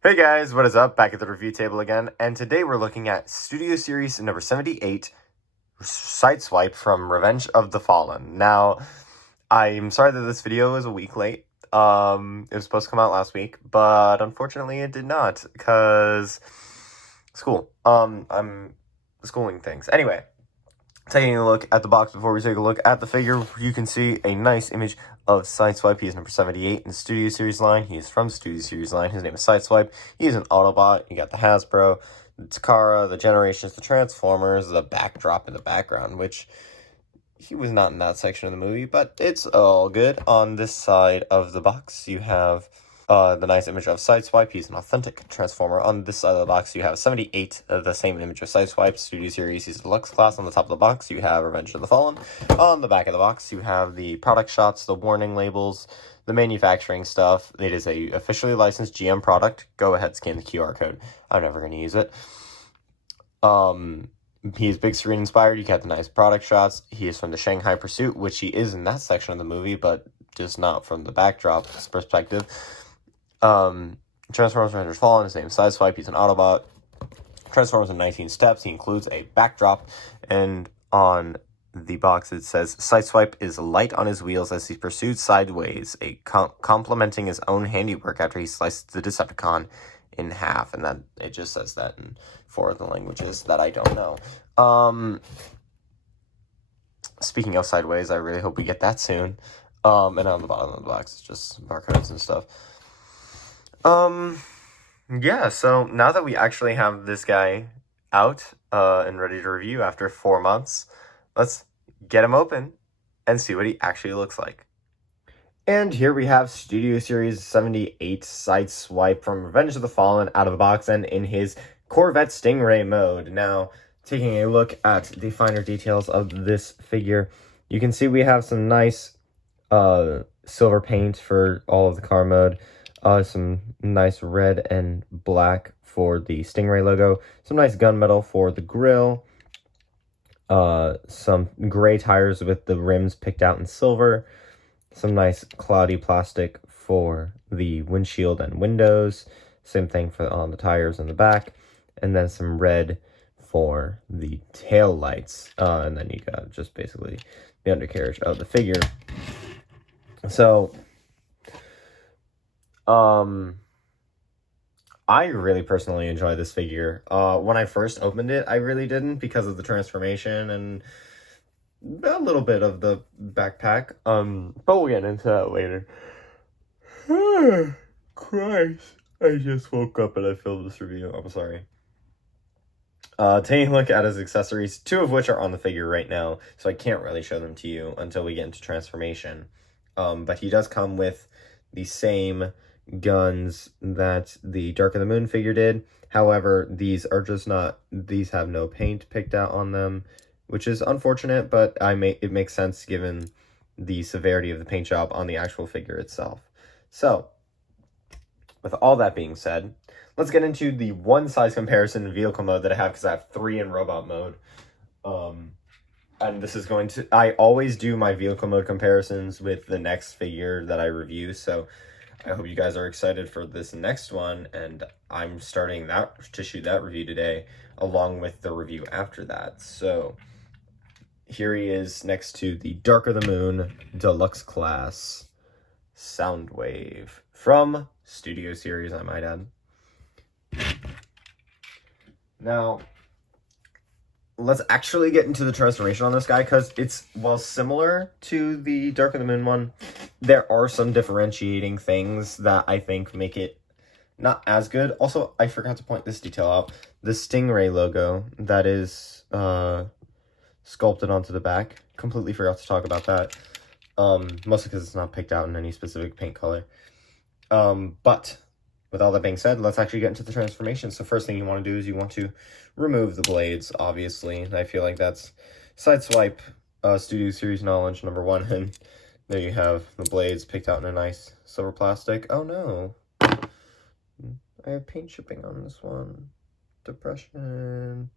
Hey guys, what is up? Back at the review table again, and today we're looking at Studio Series number 78, Sideswipe from Revenge of the Fallen. Now, I'm sorry that this video is a week late. It was supposed to come out last week, but unfortunately it did not, because school. I'm schooling things. Anyway, taking a look at the box before we take a look at the figure, you can see a nice image of Sideswipe. He is number 78 in the Studio Series line. He is from Studio Series line. His name is Sideswipe. He is an Autobot. You got the Hasbro, the Takara, the Generations, the Transformers, the backdrop in the background, which he was not in that section of the movie, but it's all good. On this side of the box, you have the nice image of Sideswipe. He's an authentic Transformer. On this side of the box, you have 78 of the same image of Sideswipe, Studio Series. He's a deluxe class. On the top of the box, you have Revenge of the Fallen. On the back of the box, you have the product shots, the warning labels, the manufacturing stuff. It is a officially licensed GM product. Go ahead, scan the QR code. I'm never going to use it. He is big screen inspired. You got the nice product shots. He is from the Shanghai Pursuit, which he is in that section of the movie, but just not from the backdrop perspective. Transformers Revenge Fallen, his name is Sideswipe. He's an Autobot. Transformers in 19 steps. He includes a backdrop, and on the box it says Sideswipe is light on his wheels as he pursued sideways, complementing his own handiwork after he sliced the Decepticon in half. And that it just says that in 4 of the languages that I don't know. Speaking of sideways, I really hope we get that soon. And on the bottom of the box it's just barcodes and stuff. Yeah, so now that we actually have this guy out, and ready to review after 4 months, let's get him open and see what he actually looks like. And here we have Studio Series 78 Sideswipe from Revenge of the Fallen out of the box and in his Corvette Stingray mode. Now, taking a look at the finer details of this figure, you can see we have some nice silver paint for all of the car mode. Some nice red and black for the Stingray logo. Some nice gunmetal for the grille. Some gray tires with the rims picked out in silver. Some nice cloudy plastic for the windshield and windows. Same thing for on the tires in the back. And then some red for the tail lights. And then you got just basically the undercarriage of the figure. So I really personally enjoy this figure. When I first opened it, I really didn't because of the transformation and a little bit of the backpack. But we'll get into that later. Christ. I just woke up and I filmed this review. I'm sorry. Taking a look at his accessories, 2 of which are on the figure right now, so I can't really show them to you until we get into transformation. But he does come with the same guns that the Dark of the Moon figure did. However, these are just not, these have no paint picked out on them, which is unfortunate, but it makes sense given the severity of the paint job on the actual figure itself. So, with all that being said, let's get into the one size comparison in vehicle mode that I have, because I have 3 in robot mode. And this is going to, I always do my vehicle mode comparisons with the next figure that I review, so I hope you guys are excited for this next one, and I'm starting to shoot that review today, along with the review after that. So, here he is next to the Dark of the Moon Deluxe Class Soundwave from Studio Series, I might add. Now, let's actually get into the transformation on this guy, because it's, while similar to the Dark of the Moon one, there are some differentiating things that I think make it not as good. Also, I forgot to point this detail out. The Stingray logo that is sculpted onto the back. Completely forgot to talk about that. Mostly because it's not picked out in any specific paint color. But with all that being said, let's actually get into the transformation. So first thing you want to do is you want to remove the blades, obviously. I feel like that's Sideswipe Studio Series knowledge number 1. And there you have the blades picked out in a nice silver plastic. Oh no. I have paint chipping on this one. Depression.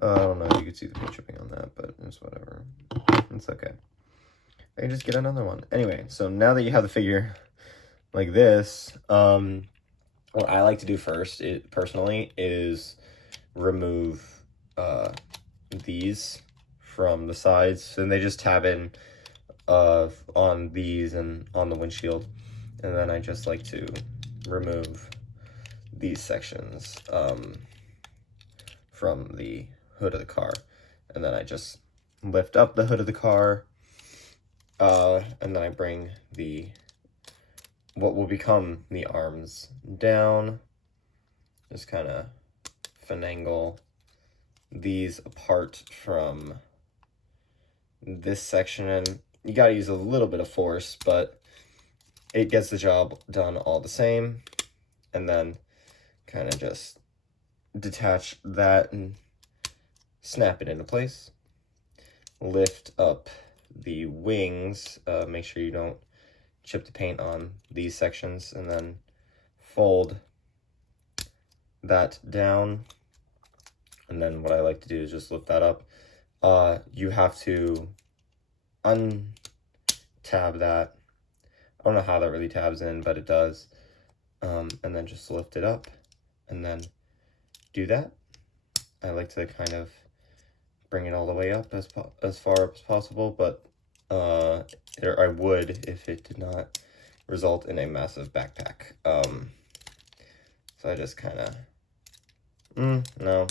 I don't know if you could see the paint chipping on that, but it's whatever. It's okay. I can just get another one. Anyway, so now that you have the figure like this, what I like to do first, personally, is remove these from the sides, and they just tab in on these and on the windshield, and then I just like to remove these sections from the hood of the car, and then I just lift up the hood of the car, and then I bring what will become the arms down, just kind of finagle these apart from this section, and you gotta use a little bit of force, but it gets the job done all the same. And then kind of just detach that and snap it into place. Lift up the wings, make sure you don't chip the paint on these sections, and then fold that down. And then what I like to do is just lift that up. You have to untab that. I don't know how that really tabs in, but it does. And then just lift it up and then do that. I like to kind of bring it all the way up as far up as possible, but I would if it did not result in a massive backpack. So I just kind of, no,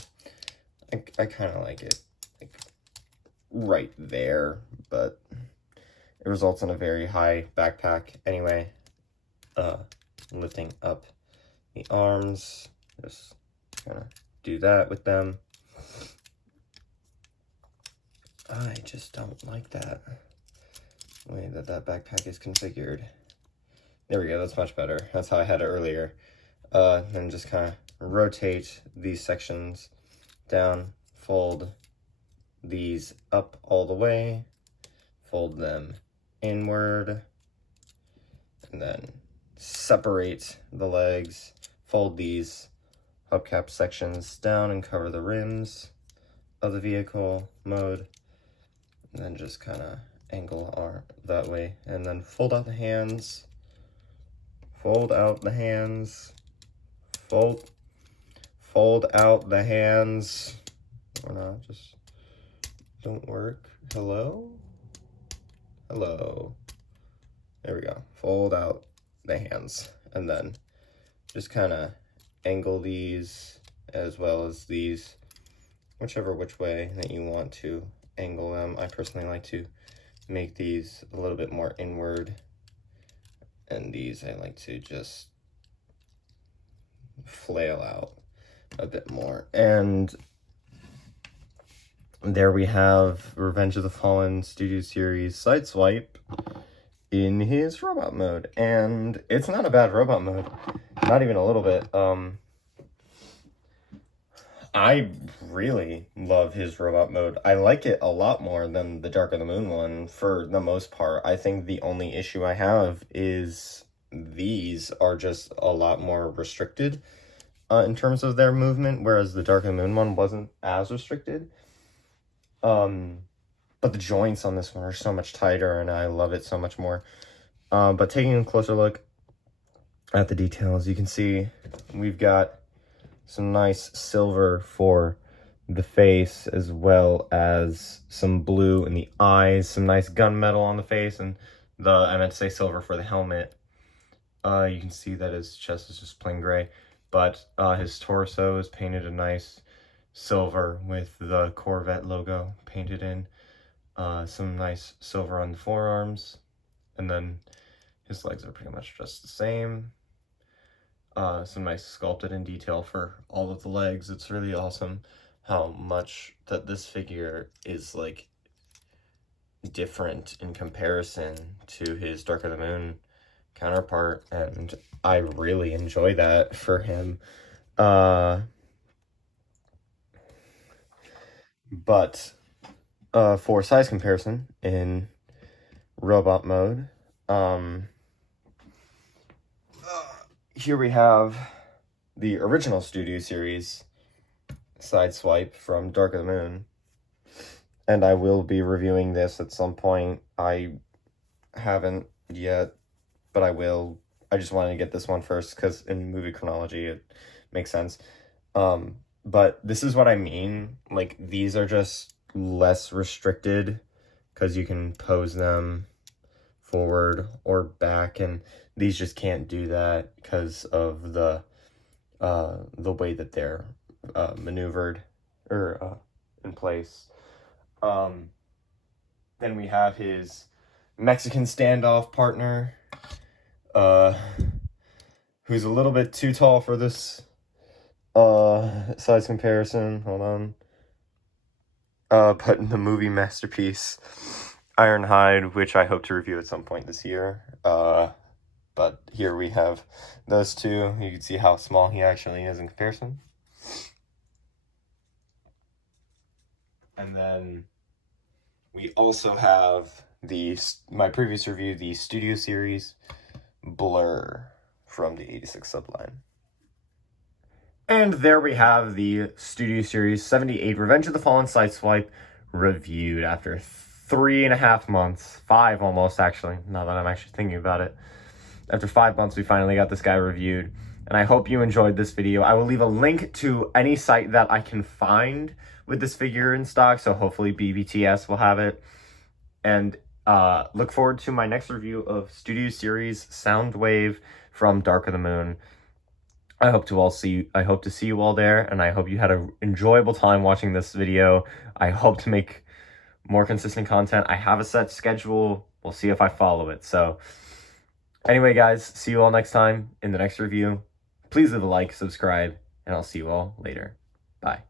I kind of like it like right there, but it results in a very high backpack anyway. Lifting up the arms, just kind of do that with them. I just don't like that way that backpack is configured. There we go, that's much better. That's how I had it earlier. Then just kind of rotate these sections down, fold these up all the way, fold them inward, and then separate the legs, fold these hubcap sections down and cover the rims of the vehicle mode, and then just kind of angle that way, and then fold out the hands, fold out the hands, fold out the hands, or not, just don't work. Hello, there we go. Fold out the hands, and then just kind of angle these as well as these, which way that you want to angle them. I personally like to make these a little bit more inward, and these I like to just flail out a bit more. And there we have Revenge of the Fallen Studio Series Sideswipe in his robot mode, and it's not a bad robot mode, not even a little bit. I really love his robot mode. I like it a lot more than the Dark of the Moon one for the most part. I think the only issue I have is these are just a lot more restricted in terms of their movement, whereas the Dark of the Moon one wasn't as restricted. But the joints on this one are so much tighter, and I love it so much more. But taking a closer look at the details, you can see we've got some nice silver for the face, as well as some blue in the eyes, some nice gunmetal on the face, and I meant to say silver for the helmet. You can see that his chest is just plain gray, but his torso is painted a nice silver with the Corvette logo painted in. Some nice silver on the forearms, and then his legs are pretty much just the same. Some nice sculpted in detail for all of the legs. It's really awesome how much that this figure is like different in comparison to his Dark of the Moon counterpart, and I really enjoy that for him. But for size comparison in robot mode, here we have the original Studio Series Sideswipe from Dark of the Moon, and I will be reviewing this at some point. I haven't yet, but I will I just wanted to get this one first because in movie chronology it makes sense. But this is what I mean. Like, these are just less restricted because you can pose them forward or back, and these just can't do that because of the way that they're maneuvered or in place. Then we have his Mexican standoff partner, who's a little bit too tall for this size comparison. Hold on. But in the movie masterpiece Ironhide, which I hope to review at some point this year. But here we have those two. You can see how small he actually is in comparison. And then we also have my previous review, the Studio Series Blur from the 86 subline. And there we have the Studio Series 78 Revenge of the Fallen Sideswipe reviewed after 3.5 months, 5 almost actually, now that I'm actually thinking about it. After 5 months, we finally got this guy reviewed, and I hope you enjoyed this video. I will leave a link to any site that I can find with this figure in stock, so hopefully BBTS will have it. And look forward to my next review of Studio Series Soundwave from Dark of the Moon. I hope to see you all there, and I hope you had an enjoyable time watching this video. I hope to make more consistent content. I have a set schedule. We'll see if I follow it. So anyway, guys, see you all next time in the next review. Please leave a like, subscribe, and I'll see you all later. Bye.